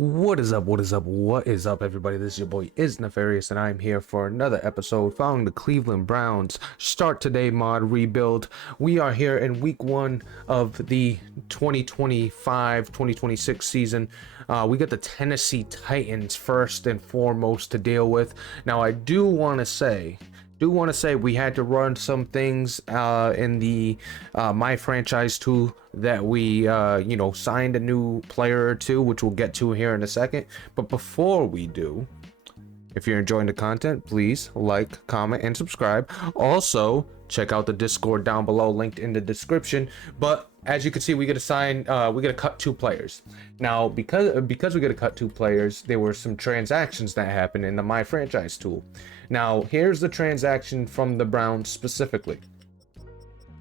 What is up? What is up? What is up, everybody? This is your boy Is Nefarious, and I'm here for another episode following the Cleveland Browns Start Today mod rebuild. We are here in week one of the 2025-2026 season. We got the Tennessee Titans first and foremost to deal with. Now, I do want to say we had to run some things in the My Franchise tool that we signed a new player or two, which we'll get to here in a second. But before we do, if you're enjoying the content, please like, comment, and subscribe. Also, check out the Discord down below, linked in the description. But as you can see, we get to cut two players. Now, because we get to cut two players, there were some transactions that happened in the My Franchise tool. Now, here's the transaction from the Browns specifically.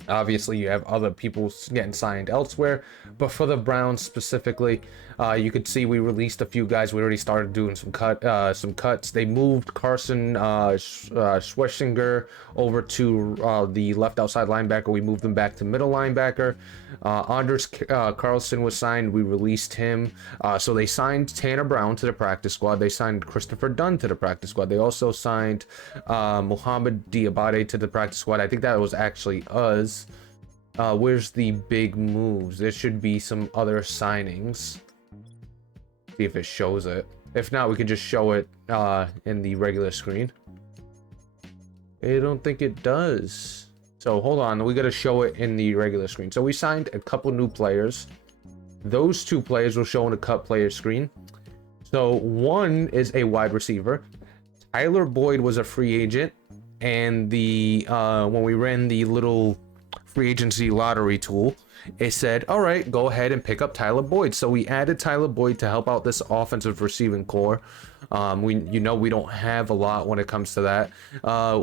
Obviously, you have other people getting signed elsewhere, but for the Browns specifically, you could see we released a few guys. We already started doing some cuts. They moved Carson Schwessinger over to the left outside linebacker. We moved them back to middle linebacker. Anders Carlson was signed. We released him. So they signed Tanner Brown to the practice squad. They signed Christopher Dunn to the practice squad. They also signed Mohamed Diabate to the practice squad. I think that was actually us. Where's the big moves? There should be some other signings. See if it shows it. If not, we can just show it in the regular screen. I don't think it does. So hold on, we got to show it in the regular screen. So we signed a couple new players. Those two players will show on the cut player screen. So one is a wide receiver. Tyler Boyd was a free agent, and the when we ran the little free agency lottery tool, it said, all right, go ahead and pick up Tyler Boyd. So we added Tyler Boyd to help out this offensive receiving core. We don't have a lot when it comes to that.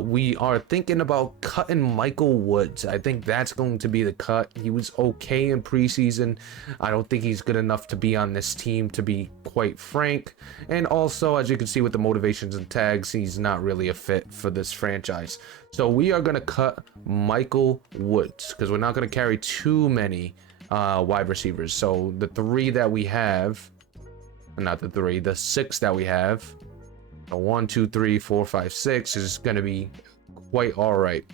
We are thinking about cutting Michael Woods. I think that's going to be the cut. He was okay in preseason. I don't think he's good enough to be on this team, to be quite frank. And also, as you can see with the motivations and tags, he's not really a fit for this franchise. So we are going to cut Michael Woods because we're not going to carry too many wide receivers. So the six that we have, 1, 2, 3, 4, 5, 6 is going to be quite all right.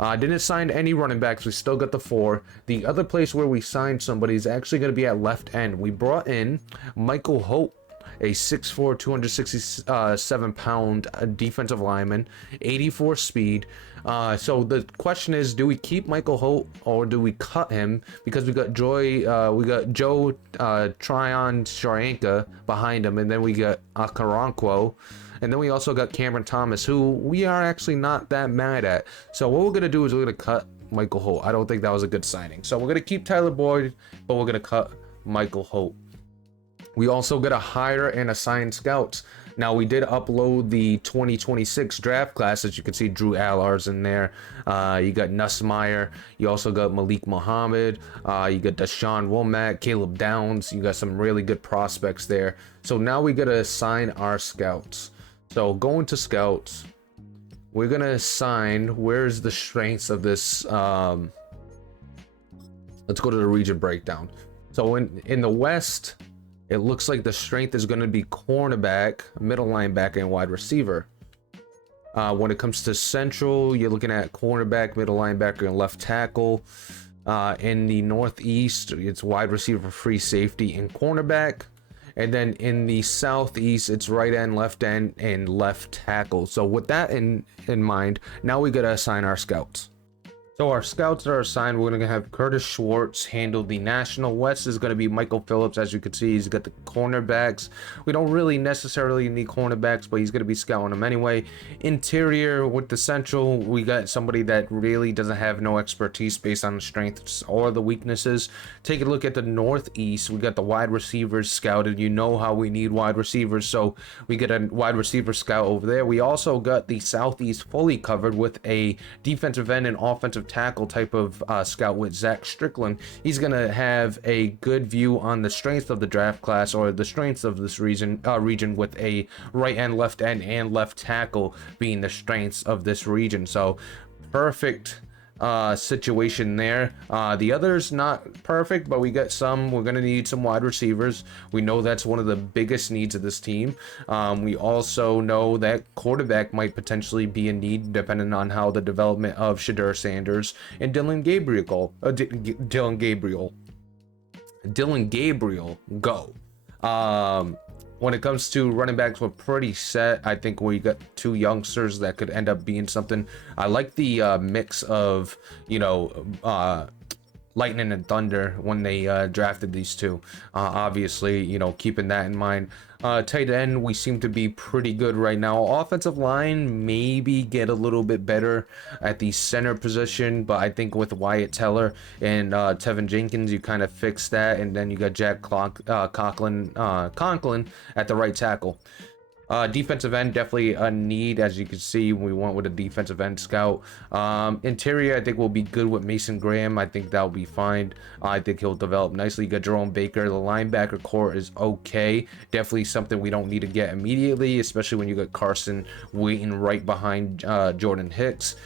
Didn't sign any running backs. We still got the 4. The other place where we signed somebody is actually going to be at left end. We brought in Michael Hope, a 6'4", 267-pound defensive lineman, 84 speed. So the question is, do we keep Michael Holt or do we cut him? Because we got Joe Tryon Sharanka behind him, and then we got Akaranquo, and then we also got Cameron Thomas, who we are actually not that mad at. So what we're gonna do is we're gonna cut Michael Holt. I don't think that was a good signing. So we're gonna keep Tyler Boyd, but we're gonna cut Michael Holt. We also got to hire and assign scouts. Now, we did upload the 2026 draft class. As you can see, Drew Allar's in there. You got Nussmeier. You also got Malik Muhammad. You got Deshaun Womack, Caleb Downs. You got some really good prospects there. So now we got to assign our scouts. So going to scouts, we're going to assign, where's the strengths of this? Let's go to the region breakdown. So in the West, it looks like the strength is going to be cornerback, middle linebacker, and wide receiver. When it comes to Central, you're looking at cornerback, middle linebacker, and left tackle. In the Northeast, it's wide receiver, free safety, and cornerback. And then in the Southeast, it's right end, and left tackle. So with that in mind, now we got to assign our scouts. So our scouts that are assigned, we're going to have Curtis Schwartz handle the National. West is going to be Michael Phillips. As you can see, he's got the cornerbacks. We don't really necessarily need cornerbacks, but he's going to be scouting them anyway. Interior with the Central, we got somebody that really doesn't have no expertise based on the strengths or the weaknesses. Take a look at the Northeast. We got the wide receivers scouted. You know how we need wide receivers, so we get a wide receiver scout over there. We also got the Southeast fully covered with a defensive end and offensive tackle type of scout with Zach Strickland. He's gonna have a good view on the strengths of the draft class, or the strengths of this region with a right end, and left tackle being the strengths of this region. So perfect situation there. The others not perfect, but we got some. We're gonna need some wide receivers. We know that's one of the biggest needs of this team. We also know that quarterback might potentially be a need depending on how the development of Shedeur Sanders and Dylan Gabriel go. When it comes to running backs, we're pretty set. I think we got two youngsters that could end up being something. I like the mix of, Lightning and Thunder when they drafted these two. Obviously, keeping that in mind. Tight end, we seem to be pretty good right now. Offensive line, maybe get a little bit better at the center position, but I think with Wyatt Teller and Tevin Jenkins, you kind of fix that, and then you got Jack Conklin at the right tackle. Defensive end, definitely a need. As you can see, we went with a defensive end scout. Interior, I think will be good with Mason Graham. I think that'll be fine. I think he'll develop nicely. You got Jerome Baker. The linebacker core is okay. Definitely something we don't need to get immediately, especially when you got Carson waiting right behind Jordan Hicks.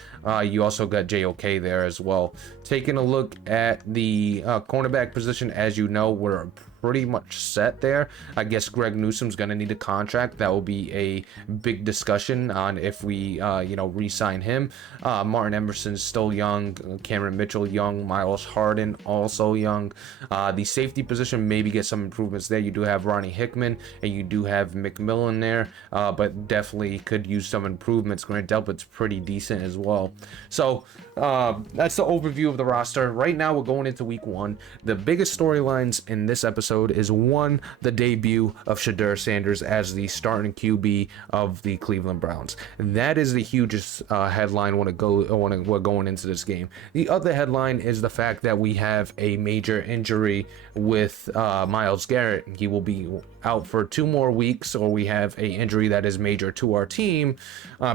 You also got JOK there as well. Taking a look at the cornerback position, as you know, we're pretty much set there. I guess Greg Newsome's gonna need a contract. That will be a big discussion on if we re-sign him. Martin Emerson's still young, Cameron Mitchell young, Miles Harden also young. The safety position, maybe get some improvements there. You do have Ronnie Hickman and you do have McMillan there, but definitely could use some improvements. Grant Delpit's pretty decent as well. So that's the overview of the roster. Right now we're going into week 1. The biggest storylines in this episode is one, the debut of Shedeur Sanders as the starting QB of the Cleveland Browns. That is the hugest headline when we're going into this game. The other headline is the fact that we have a major injury with Myles Garrett. He will be out for 2 more weeks, or we have a injury that is major to our team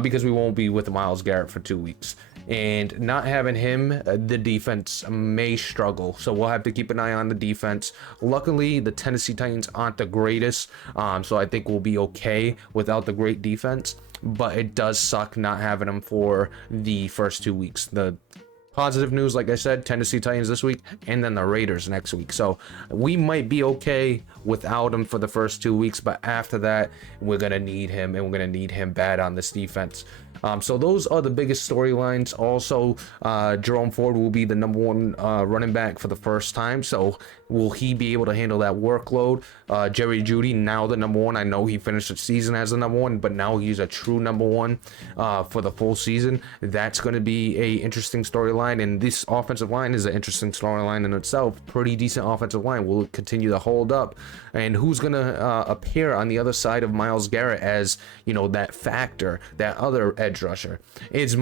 because we won't be with Myles Garrett for 2 weeks. And not having him, the defense may struggle. So we'll have to keep an eye on the defense. Luckily, the Tennessee Titans aren't the greatest, so I think we'll be okay without the great defense. But it does suck not having them for the first 2 weeks. The positive news, like I said, Tennessee Titans this week, and then the Raiders next week. So we might be okay without him for the first 2 weeks, but after that, we're going to need him, and we're going to need him bad on this defense. So those are the biggest storylines. Also, Jerome Ford will be the number 1 running back for the first time. So will he be able to handle that workload? Jerry Jeudy, now the number 1. I know he finished the season as the number 1, but now he's a true number 1 for the full season. That's going to be a interesting storyline. And this offensive line is an interesting storyline in itself. Pretty decent offensive line. Will it continue to hold up? And who's going to appear on the other side of Myles Garrett as, that factor, that other edge rusher? Is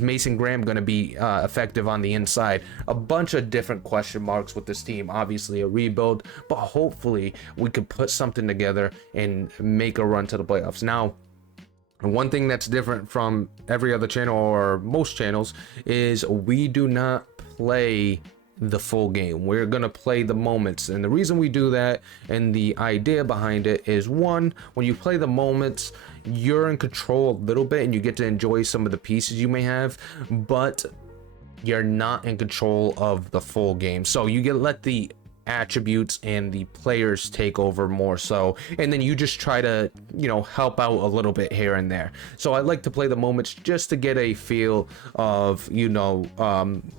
Mason Graham going to be effective on the inside? A bunch of different question marks with this team. Obviously a rebuild, but hopefully we could put something together and make a run to the playoffs. Now, one thing that's different from every other channel or most channels is we do not play the full game. We're gonna play the moments, and the reason we do that and the idea behind it is, one, when you play the moments, you're in control a little bit and you get to enjoy some of the pieces you may have, but you're not in control of the full game. So you get let the attributes and the players take over more so, and then you just try to help out a little bit here and there. So I like to play the moments just to get a feel of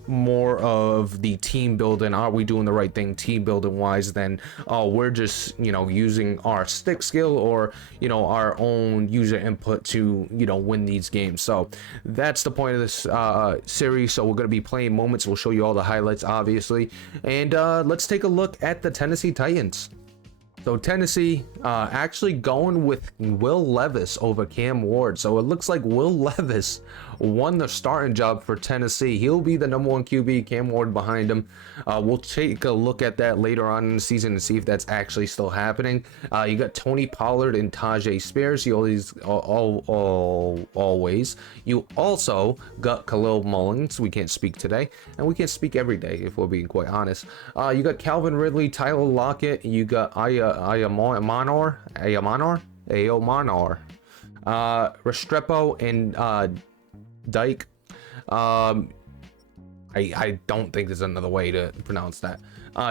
more of the team building. Are we doing the right thing team building wise? Then we're just using our stick skill or our own user input to win these games. So that's the point of this series. So we're going to be playing moments. We'll show you all the highlights obviously, and let's take a look at the Tennessee Titans. So Tennessee actually going with Will Levis over Cam Ward. So it looks like Will Levis won the starting job for Tennessee. He'll be the number 1 QB, Cam Ward behind him. We'll take a look at that later on in the season and see if that's actually still happening. You got Tony Pollard and Tajay Spears. You always. You also got Khalil Mullins. We can't speak today, and we can't speak every day if we're being quite honest. You got Calvin Ridley, Tyler Lockett. You got Ayamonor, Restrepo, and Dyke. I don't think there's another way to pronounce that.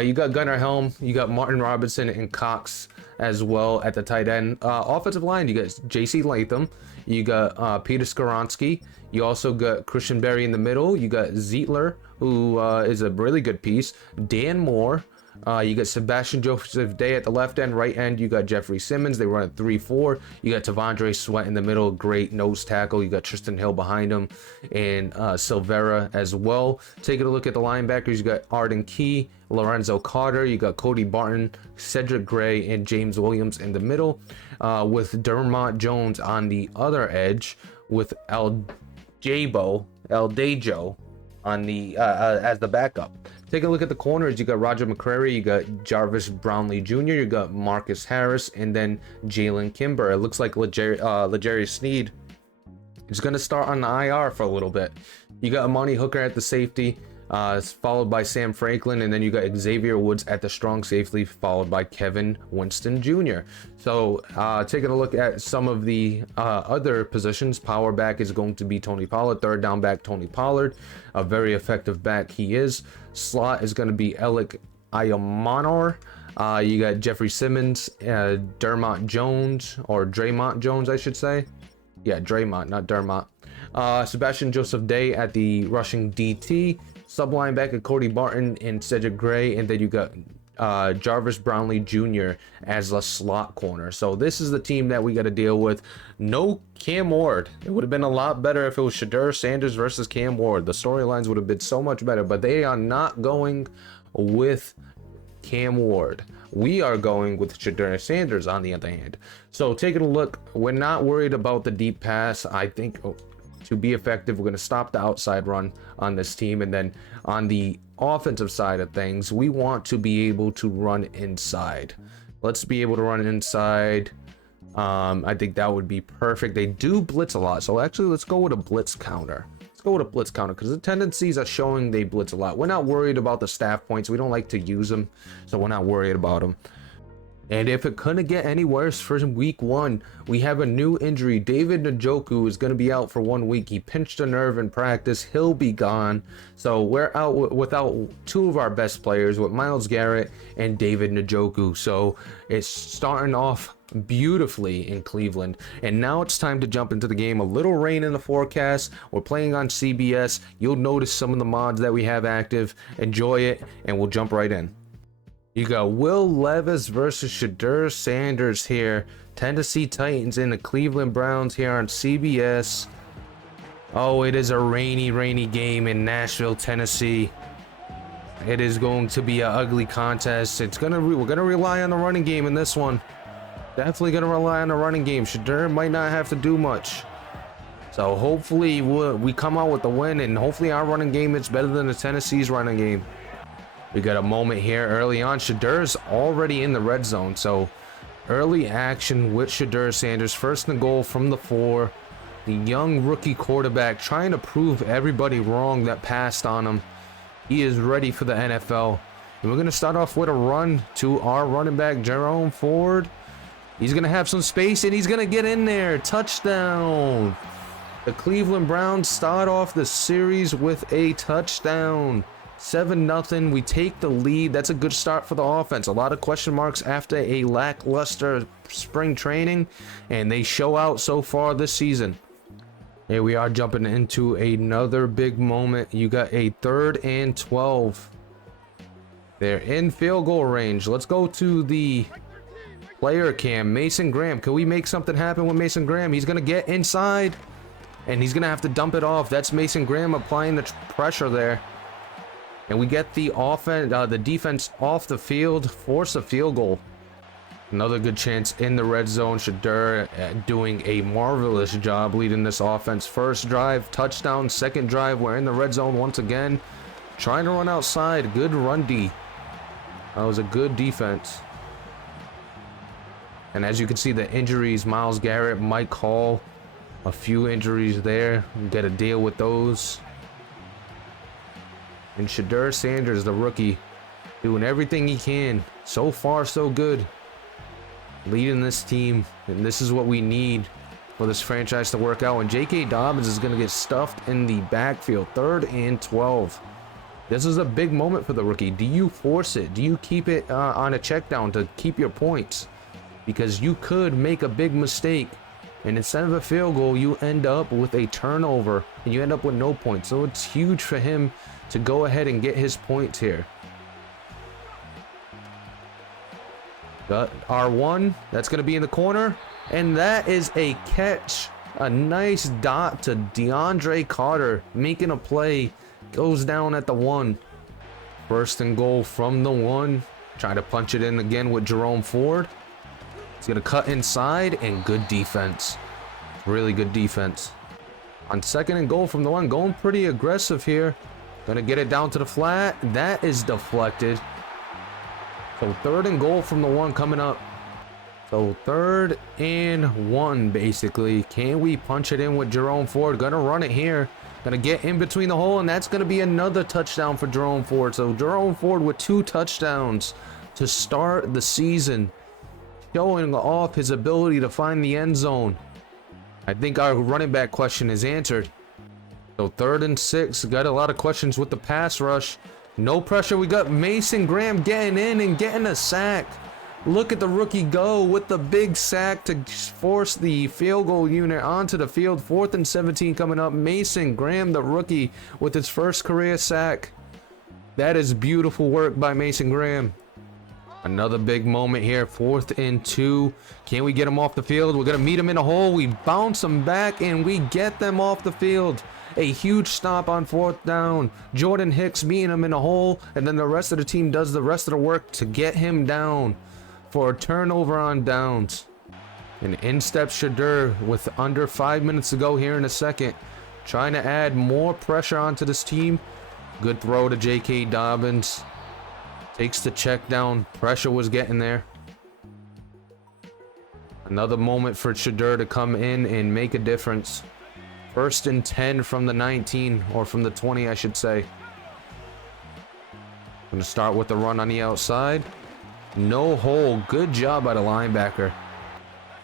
You got Gunnar Helm, you got Martin Robinson and Cox as well at the tight end. Offensive line, you got J.C. Latham, you got Peter Skoronski, you also got Christian Berry in the middle, you got Zietler, who is a really good piece, Dan Moore, you got Sebastian Joseph Day at the left end, right end. You got Jeffrey Simmons. They run a 3-4. You got Tavondre Sweat in the middle, great nose tackle. You got Tristan Hill behind him, and Silvera as well. Taking a look at the linebackers, you got Arden Key, Lorenzo Carter. You got Cody Barton, Cedric Gray, and James Williams in the middle, with Dermont Jones on the other edge, with El Dejo on the as the backup. Take a look at the corners. You got Roger McCrary, you got Jarvis Brownlee Jr., you got Marcus Harris, and then Jalen Kimber. It looks like L'Jarius Sneed is going to start on the IR for a little bit. You got Amani Hooker at the safety, followed by Sam Franklin, and then you got Xavier Woods at the strong safety, followed by Kevin Winston Jr. So taking a look at some of the other positions, power back is going to be Tony Pollard, third down back Tony Pollard, a very effective back he is. Slot is going to be Alec Ayamanor. You got Jeffrey Simmons, Dermont Jones, or Draymont Jones, I should say. Yeah, Draymont, not Dermont. Sebastian Joseph Day at the rushing DT. Sub linebacker Cody Barton and Cedric Gray, and then you got Jarvis Brownlee Jr. as a slot corner. So this is the team that we got to deal with. No Cam Ward. It would have been a lot better if it was Shedeur Sanders versus Cam Ward. The storylines would have been so much better, but they are not going with Cam Ward. We are going with Shedeur Sanders on the other hand. So taking a look, we're not worried about the deep pass. I think to be effective, we're going to stop the outside run on this team, and then on the offensive side of things, we want to be able to run inside. Let's be able to run inside. I think that would be perfect. They do blitz a lot, so actually let's go with a blitz counter. Let's go with a blitz counter because the tendencies are showing they blitz a lot. We're not worried about the staff points. We don't like to use them, so we're not worried about them. And if it couldn't get any worse for week 1, we have a new injury. David Njoku is going to be out for 1 week. He pinched a nerve in practice. He'll be gone. So we're out without 2 of our best players, with Myles Garrett and David Njoku. So it's starting off beautifully in Cleveland. And now it's time to jump into the game. A little rain in the forecast. We're playing on CBS. You'll notice some of the mods that we have active. Enjoy it, and we'll jump right in. You got Will Levis versus Shedeur Sanders here. Tennessee Titans and the Cleveland Browns here on CBS. Oh, it is a rainy game in Nashville, Tennessee. It is going to be an ugly contest. We're gonna rely on the running game in this one. Definitely gonna rely on the running game. Shedeur might not have to do much. So hopefully we come out with the win, and hopefully our running game is better than the Tennessee's running game. We got a moment here early on. Shedeur's already in the red zone, so early action with Shedeur Sanders. First and goal from the 4. The young rookie quarterback trying to prove everybody wrong that passed on him. He is ready for the NFL. And we're going to start off with a run to our running back, Jerome Ford. He's going to have some space, and he's going to get in there. Touchdown. The Cleveland Browns start off the series with a touchdown. 7-0. We take the lead. That's a good start for the offense. A lot of question marks after a lackluster spring training, and they show out so far this season. Here we are jumping into another big moment. You got a 3rd and 12. They're in field goal range. Let's go to the player cam. Mason Graham. Can we make something happen with Mason Graham? He's going to get inside, and he's going to have to dump it off. That's Mason Graham applying the pressure there. And we get the defense off the field, force a field goal. Another good chance in the red zone. Shedeur doing a marvelous job leading this offense. First drive, touchdown. Second drive, we're in the red zone once again. Trying to run outside. Good run D. That was a good defense. And as you can see, the injuries, Myles Garrett, Mike Hall, a few injuries there. We got to deal with those. And Shedeur Sanders, the rookie, doing everything he can. So far, so good. Leading this team, and this is what we need for this franchise to work out. And J.K. Dobbins is going to get stuffed in the backfield. 3rd and 12. This is a big moment for the rookie. Do you force it? Do you keep it on a check down to keep your points? Because you could make a big mistake, and instead of a field goal, you end up with a turnover, and you end up with no points. So it's huge for him to go ahead and get his points here. Got R1. That's going to be in the corner. And that is a catch. A nice dot to DeAndre Carter making a play. Goes down at the 1. 1st and goal from the 1. Try to punch it in again with Jerome Ford. He's going to cut inside, and good defense. Really good defense. On 2nd and goal from the 1. Going pretty aggressive here. Going to get it down to the flat. That is deflected. So 3rd and goal from the 1 coming up. So 3rd and 1 basically. Can we punch it in with Jerome Ford? Gonna run it here. Gonna get in between the hole, and that's gonna be another touchdown for Jerome Ford. So Jerome Ford with 2 touchdowns to start the season, showing off his ability to find the end zone. I think our running back question is answered. So 3rd and 6. Got a lot of questions with the pass rush. No pressure. We got Mason Graham getting in and getting a sack. Look at the rookie go with the big sack to force the field goal unit onto the field. 4th and 17 coming up. Mason Graham, the rookie, with his first career sack. That is beautiful work by Mason Graham. Another big moment here. 4th and 2. Can we get him off the field? We're going to meet him in a hole. We bounce him back, and we get them off the field. A huge stop on 4th down. Jordan Hicks meeting him in a hole, and then the rest of the team does the rest of the work to get him down for a turnover on downs. And in steps Shadur with under 5 minutes to go here in a second, trying to add more pressure onto this team. Good throw to J.K. Dobbins. Takes the check down. Pressure was getting there. Another moment for Shadur to come in and make a difference. 1st and 10 from the 19, or from the 20, I should say. Gonna start with the run on the outside. No hole. Good job by the linebacker.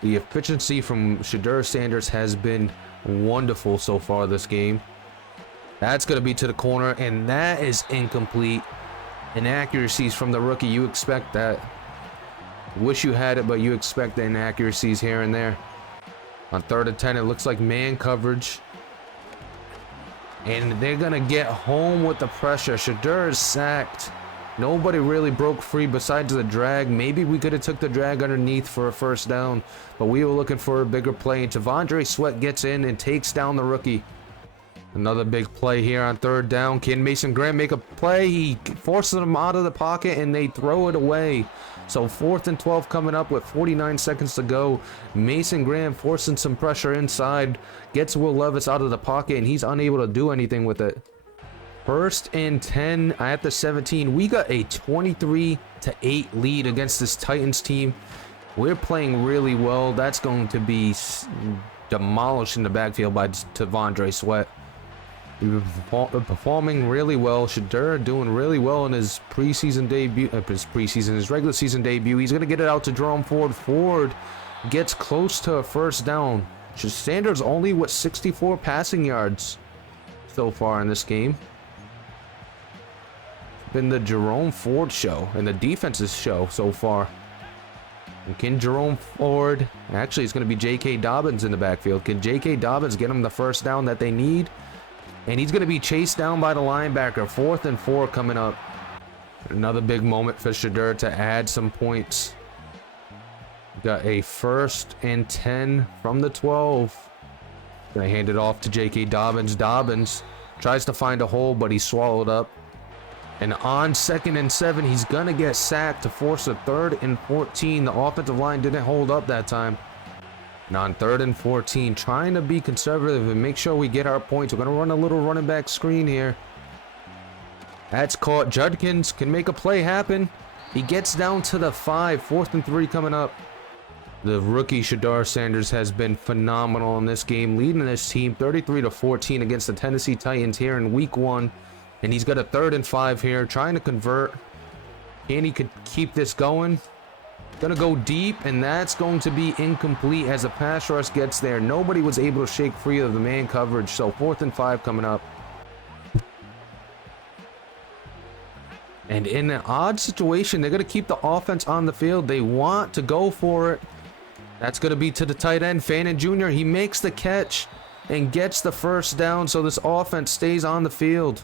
The efficiency from Shadur Sanders has been wonderful so far this game. That's gonna be to the corner, and that is incomplete. Inaccuracies from the rookie. You expect that. Wish you had it, but you expect the inaccuracies here and there. On 3rd and 10, it looks like man coverage. And they're going to get home with the pressure. Shadur is sacked. Nobody really broke free besides the drag. Maybe we could have took the drag underneath for a 1st down, but we were looking for a bigger play. And T'Vondre Sweat gets in and takes down the rookie. Another big play here on 3rd down. Can Mason Graham make a play? He forces them out of the pocket, and they throw it away. So 4th and 12 coming up with 49 seconds to go. Mason Graham forcing some pressure inside. Gets Will Levis out of the pocket, and he's unable to do anything with it. 1st and 10 at the 17. We got a 23-8 lead against this Titans team. We're playing really well. That's going to be demolished in the backfield by T'Vondre Sweat. We've been performing really well. Shadur doing really well in his preseason debut. His regular season debut. He's going to get it out to Jerome Ford. Ford gets close to a 1st down. Sanders only with 64 passing yards so far in this game. It's been the Jerome Ford show and the defense's show so far. And can Jerome Ford, actually it's going to be J.K. Dobbins in the backfield. Can J.K. Dobbins get him the 1st down that they need? And he's going to be chased down by the linebacker. 4th and 4 coming up. Another big moment for Shadur to add some points. Got a 1st and 10 from the 12. Gonna hand it off to J.K. Dobbins. Dobbins tries to find a hole, but he's swallowed up. And on 2nd and 7, he's gonna get sacked to force a 3rd and 14. The offensive line didn't hold up that time. And on 3rd and 14, trying to be conservative and make sure we get our points. We're going to run a little running back screen here. That's caught. Judkins can make a play happen. He gets down to the 5. 4th and 3 coming up. The rookie Shadur Sanders has been phenomenal in this game, leading this team 33-14 against the Tennessee Titans here in week 1. And he's got a 3rd and 5 here, trying to convert. And he could keep this going. Gonna go deep, and that's going to be incomplete as the pass rush gets there. Nobody was able to shake free of the man coverage, so 4th and 5 coming up. And in an odd situation, they're gonna keep the offense on the field. They want to go for it. That's gonna be to the tight end, Fannin Jr. He makes the catch and gets the first down, so this offense stays on the field.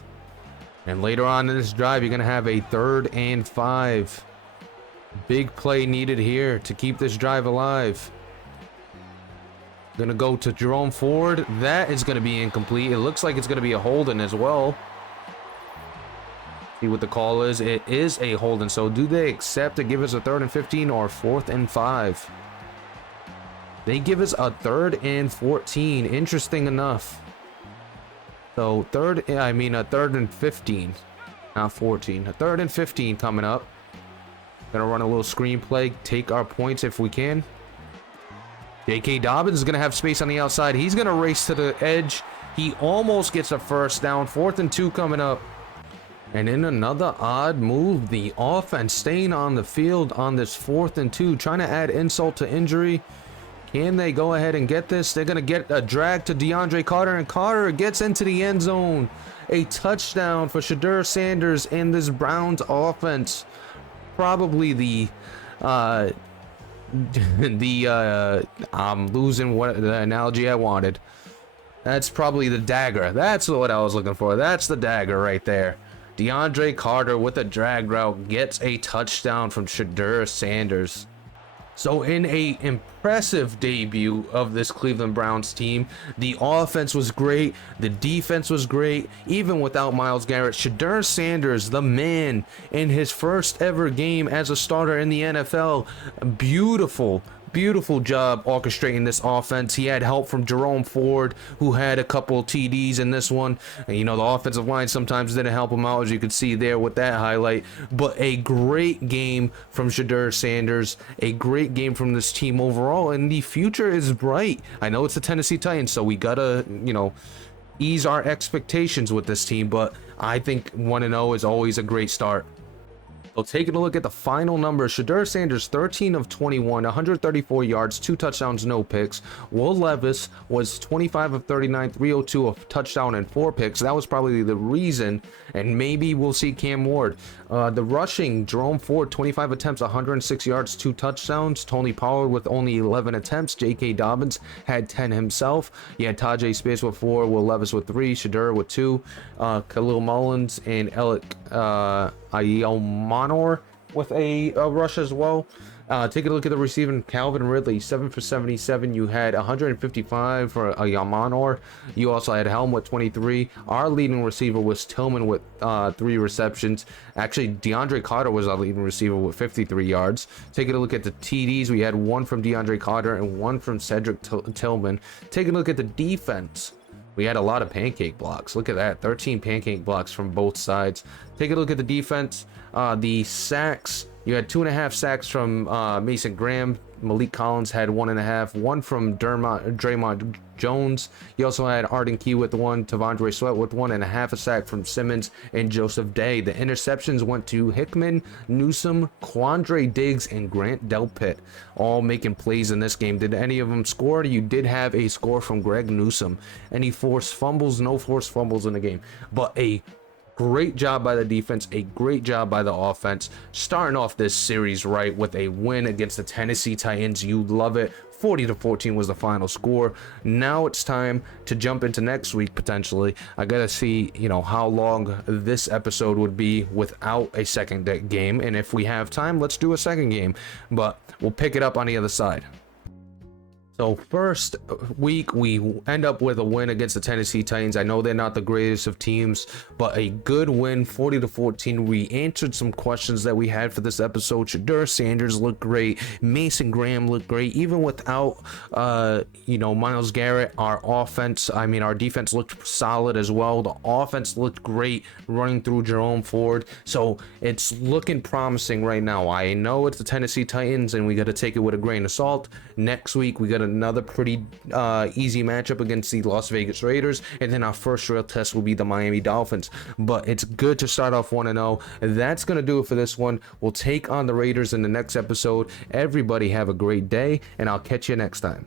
And later on in this drive, you're gonna have a 3rd and 5. Big play needed here to keep this drive alive. Gonna go to Jerome Ford. That is gonna be incomplete. It looks like it's gonna be a holding as well. See what the call is. It is a holding. So do they accept to give us a 3rd and 15 or 4th and 5? They give us a 3rd and 14. Interesting enough. So a 3rd and 15, not 14. A 3rd and 15 coming up. Gonna run a little screenplay, take our points if we can. J.K. Dobbins is gonna have space on the outside. He's gonna race to the edge. He almost gets a first down. 4th and 2 coming up. And in another odd move, the offense staying on the field on this 4th and 2, trying to add insult to injury. Can they go ahead and get this? They're gonna get a drag to DeAndre Carter, and Carter gets into the end zone. A touchdown for Shedeur Sanders in this Browns offense. Probably I'm losing what the analogy I wanted. That's probably the dagger. That's what I was looking for. That's the dagger right there. DeAndre Carter with a drag route gets a touchdown from Shedeur Sanders. So in a impressive debut of this Cleveland Browns team, the offense was great, the defense was great, even without Myles Garrett. Shedeur Sanders, the man, in his first ever game as a starter in the NFL. Beautiful job orchestrating this offense. He had help from Jerome Ford, who had a couple TDs in this one. And, you know, the offensive line sometimes didn't help him out, as you can see there with that highlight. But a great game from Shedeur Sanders. A great game from this team overall. And the future is bright. I know it's the Tennessee Titans, so we gotta, you know, ease our expectations with this team. But I think 1-0 is always a great start. So taking a look at the final numbers, Shedeur Sanders 13 of 21, 134 yards, 2 touchdowns, no picks. Will Levis was 25 of 39, 302, a touchdown and 4 picks. That was probably the reason, and maybe we'll see Cam Ward. The rushing, Jerome Ford 25 attempts, 106 yards, 2 touchdowns. Tony Pollard with only 11 attempts. J.K. Dobbins had 10 himself. You had Tajay Spears with 4, Will Levis with 3, Shedeur with 2, Khalil Mullins and Alec Ayomanor with a rush as well. Take a look at the receiving. Calvin Ridley 7 for 77. You had 155 for Ayomanor. You also had Helm with 23. Our leading receiver was Tillman with 3 receptions. Actually, DeAndre Carter was our leading receiver with 53 yards. Taking a look at the TDs, we had 1 from DeAndre Carter and 1 from Cedric Tillman. Taking a look at the defense, we had a lot of pancake blocks. Look at that, 13 pancake blocks from both sides. Take a look at the defense. The sacks, you had 2.5 sacks from Mason Graham. Malik Collins had 1.5, 1 from Draymond Jones. You also had Arden Key with 1, Tavondre Sweat with 1.5 a sack from Simmons and Joseph Day. The interceptions went to Hickman, Newsome, Quandre Diggs, and Grant Delpit, all making plays in this game. Did any of them score? You did have a score from Greg Newsome. Any forced fumbles? No forced fumbles in the game. But a great job by the defense, a great job by the offense, starting off this series right with a win against the Tennessee Titans. You love it. 40-14 was the final score. Now it's time to jump into next week potentially. I gotta see, you know, how long this episode would be without a second game, and if we have time, let's do a second game, but we'll pick it up on the other side. So first week, we end up with a win against the Tennessee Titans. I know they're not the greatest of teams, but a good win, 40-14. We answered some questions that we had for this episode. Shedeur Sanders looked great. Mason Graham looked great. Even without, Myles Garrett, our defense looked solid as well. The offense looked great running through Jerome Ford. So it's looking promising right now. I know it's the Tennessee Titans, and we got to take it with a grain of salt. Next week, we got to another pretty easy matchup against the Las Vegas Raiders, and then our first real test will be the Miami Dolphins. But it's good to start off 1-0. That's gonna do it for this one. We'll take on the Raiders in the next episode. Everybody have a great day, and I'll catch you next time.